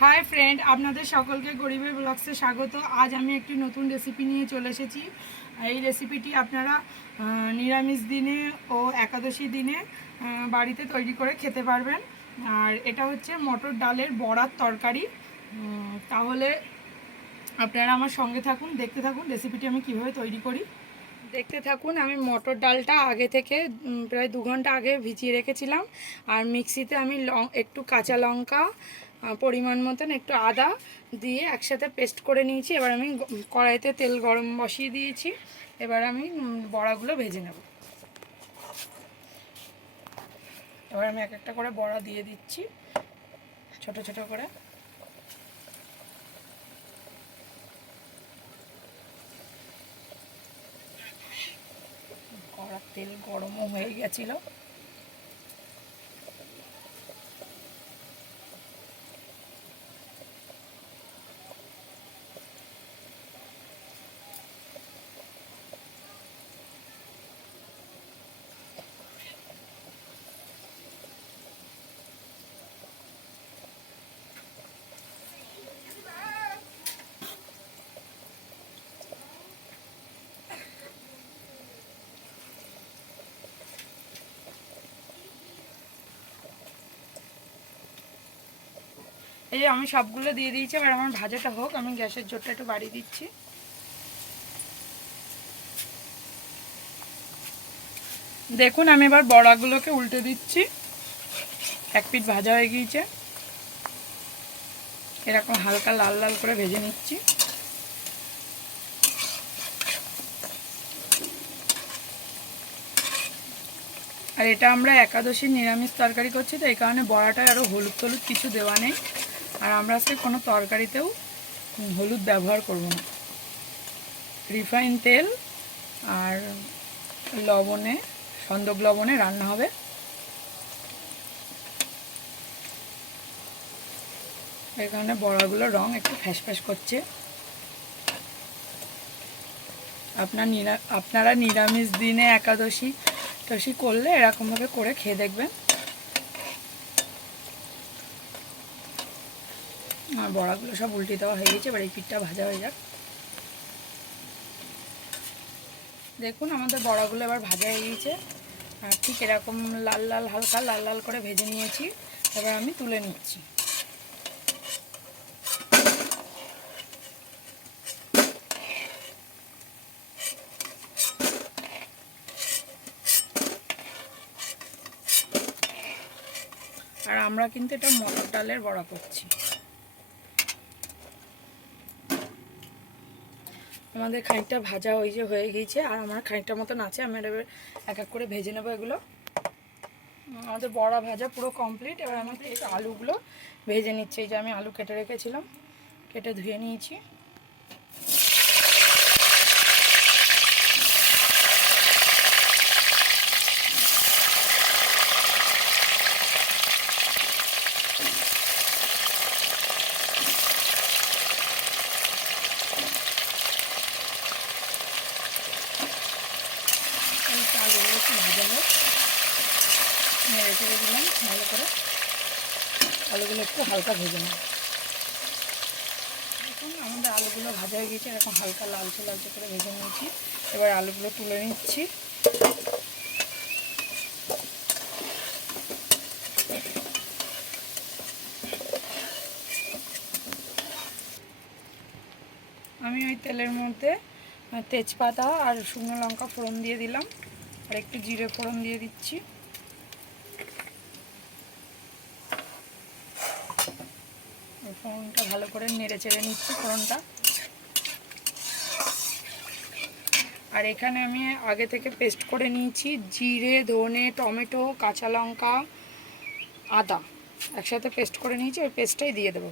Hi friend আপনাদের সকলকে গরিবের ব্লগসে স্বাগত। আজ আমি একটি নতুন রেসিপি নিয়ে চলে এসেছি। এই রেসিপিটি আপনারা নিরামিষ দিনে ও একাদশী দিনে বাড়িতে তৈরি করে খেতে পারবেন। আর এটা হচ্ছে মটর ডালের বড়ার তরকারি। তাহলে আপনারা আমার সঙ্গে থাকুন, দেখতে থাকুন রেসিপিটি আমি কীভাবে তৈরি করি। দেখতে থাকুন, আমি মটর ডালটা আগে থেকে প্রায় দু ঘণ্টা আগে ভিজিয়ে রেখেছিলাম। আর মিক্সিতে আমি লং, একটু কাঁচা লঙ্কা পরিমাণ মতন একটু আদা দিয়ে একসাথে পেস্ট করে নিয়েছি। এবার আমি কড়াইতে তেল গরম বসিয়ে দিয়েছি। এবার আমি বড়াগুলো ভেজে নেব। এবার আমি এক একটা করে বড়া দিয়ে দিচ্ছি, ছোট ছোট করে। কড়ার তেল গরমও হয়ে গেছিল। এই আমি সবগুলো দিয়ে দিয়েছি, এবার আমার ভাজাটা হোক, আমি গ্যাসের জোরটা একটু বাড়িয়ে দিচ্ছি। দেখুন, আমি এবার বড়াগুলোকে উল্টে দিচ্ছি। এক পিঠ ভাজা হয়ে গিয়েছে। এরকম হালকা লাল লাল করে ভেজে নিচ্ছি। আর এটা আমরা একাদশী নিরামিষ তরকারি করছি, তো এই কারণে বড়াটায় আরও হলুদ টলুদ কিছু দেওয়া নেই। আর আমরা আজকে কোনো তরকারিতেও হলুদ ব্যবহার করব না। রিফাইন তেল আর লবণে, সন্দক লবণে রান্না হবে। এই কারণে বড়াগুলোর রং একটু ফ্যাস ফ্যাস করছে। আপনার নিরা, আপনারা নিরামিষ দিনে একাদশী টসি করলে এরকমভাবে করে খেয়ে দেখবেন। আর বড়াগুলো সব উল্টে দেওয়া হয়ে গেছে, এবার এই পিঠটা ভাজা হয়ে যাক। দেখুন, আমাদের বড়াগুলো এবার ভাজা হয়ে গিয়েছে আর ঠিক এরকম লাল লাল, হালকা লাল লাল করে ভেজে নিয়েছি। এবার আমি তুলে নিচ্ছি। আর আমরা কিন্তু এটা মটর ডালের বড়া করছি। আমাদের খানিকটা ভাজা ওই যে হয়ে গিয়েছে, আর আমার খানিকটা মতন আছে, আমি এবার এক এক করে ভেজে নেব এগুলো। আমাদের বড়া ভাজা পুরো কমপ্লিট এবার আমাদের এই আলুগুলো ভেজে নিচ্ছে। এই যে আমি আলু কেটে রেখেছিলাম, কেটে ধুয়ে নিয়েছি এই আলুগুলো একটু ভাজা হোক নেড়ে চেড়ে দিলাম ভালো করে। আলুগুলো একটু হালকা ভেজে নেব। দেখুন, আমাদের আলুগুলো ভাজা হয়ে গেছে এরকম হালকা লালচে লালচে করে ভেজে নিয়েছি। এবার আলুগুলো তুলে নিচ্ছি। আমি ওই তেলের মধ্যে তেজপাতা আর শুকনো লঙ্কা ফোড়ন দিয়ে দিলাম। একটু জিরে ফোড়ন দিয়ে দিচ্ছি। ফোড়নটা ভালো করে নেড়ে চেড়ে নিচ্ছি ফোড়নটা। আর এখানে আমি আগে থেকে পেস্ট করে নিয়েছি জিরে, ধনে, টমেটো, কাঁচা লঙ্কা, আদা। একসাথে পেস্ট করে নিয়েছি, ওই পেস্টটাই দিয়ে দেবো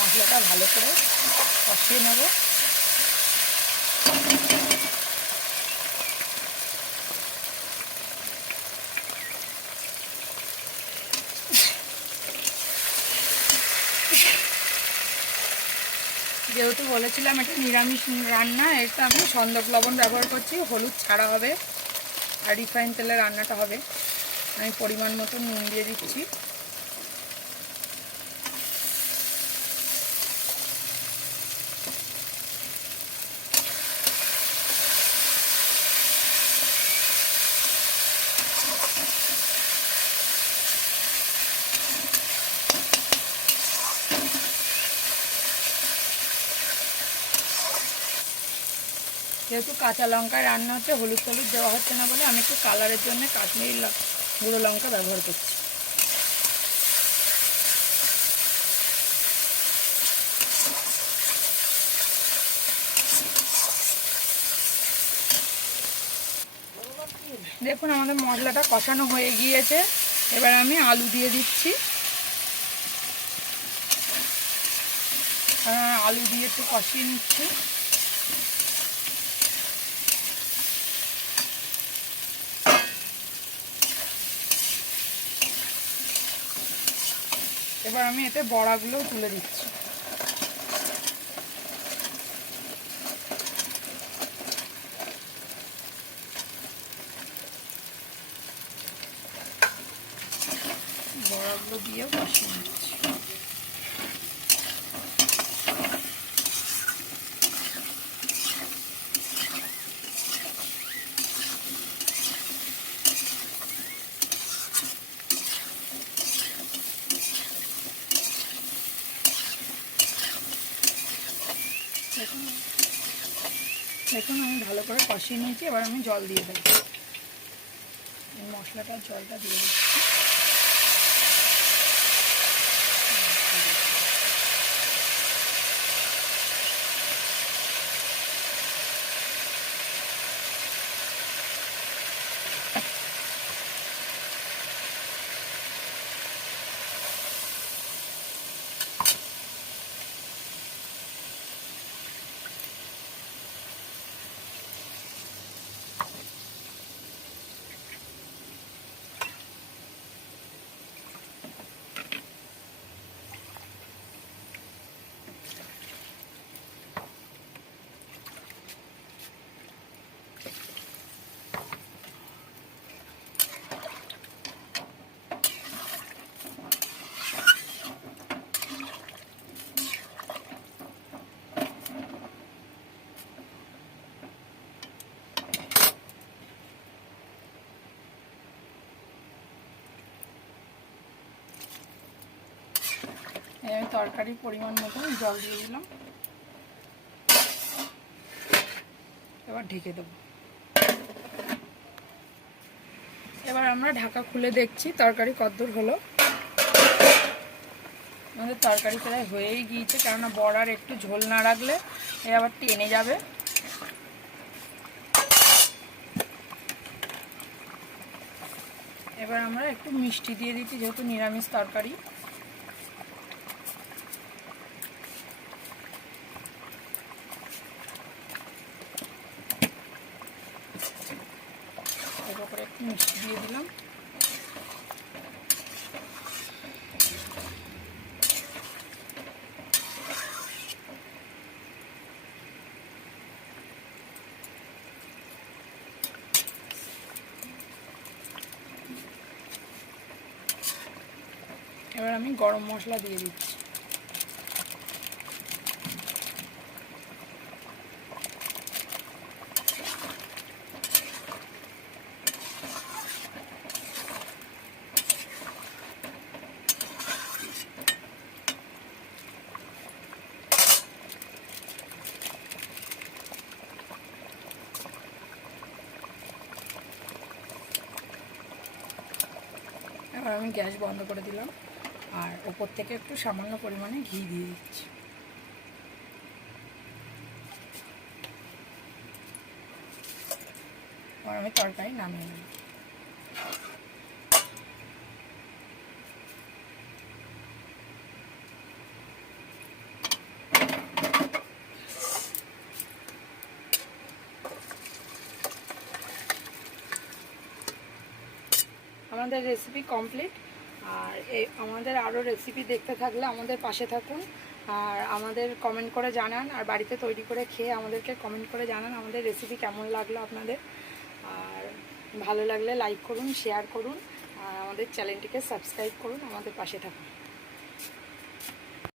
মশলাটা ভালো করে কষিয়ে নেব। যেহেতু বলেছিলাম এটা নিরামিষ রান্না এটা আমি সন্দক লবণ ব্যবহার করছি, হলুদ ছাড়া হবে, আর রিফাইন তেলে রান্নাটা হবে। আমি পরিমাণ মতো নুন দিয়ে দিচ্ছি। যেহেতু কাঁচা লঙ্কায় রান্না হচ্ছে হলুদ হলুদ দেওয়া হচ্ছে না বলে আমি একটু কালারের জন্য কাশ্মীরি গুঁড়ো লঙ্কা ব্যবহার করছি। দেখুন আমাদের মশলাটা কষানো হয়ে গিয়েছে এবার আমি আলু দিয়ে দিচ্ছি। আহ, আলু দিয়ে একটু কষিয়ে নিচ্ছি। এবার আমি এতে বড়াগুলো তুলে দিচ্ছি। বড়াগুলো দিয়ে কষিয়ে দেখুন, আমি ভালো করে কষিয়ে নিয়েছি, এবার আমি জল দিয়ে দেবো। মশলাটা, জলটা দিয়ে দিচ্ছি। আমি তরকারির পরিমাণ মতন জল দিয়ে দিলাম। এবার ঢেকে দেবো। এবার আমরা ঢাকা খুলে দেখছি তরকারি কদ্দূর হলো। আমাদের তরকারি প্রায় হয়েই গিয়েছে, কেননা বড়ার একটু ঝোল না রাখলে এ আবার টেনে যাবে। এবার আমরা একটু মিষ্টি দিয়ে দিচ্ছি, যেহেতু নিরামিষ তরকারি। মিষ্টি দিয়ে দিলাম। এবার আমি গরম মশলা দিয়ে দিচ্ছি। এবার আমি গ্যাস বন্ধ করে দিলাম। আর ওপর থেকে একটু সামান্য পরিমাণে ঘি দিয়ে দিচ্ছি। আমি তরকারি নামিয়ে নিই আমাদের রেসিপি কমপ্লিট আর এই আমাদের আরও রেসিপি দেখতে থাকলে আমাদের পাশে থাকুন। আর আমাদের কমেন্ট করে জানান। আর বাড়িতে তৈরি করে খেয়ে আমাদেরকে কমেন্ট করে জানান আমাদের রেসিপি কেমন লাগল আপনাদের। আর ভালো লাগলে লাইক করুন শেয়ার করুন। আর আমাদের চ্যানেলটিকে সাবস্ক্রাইব করুন, আমাদের পাশে থাকুন।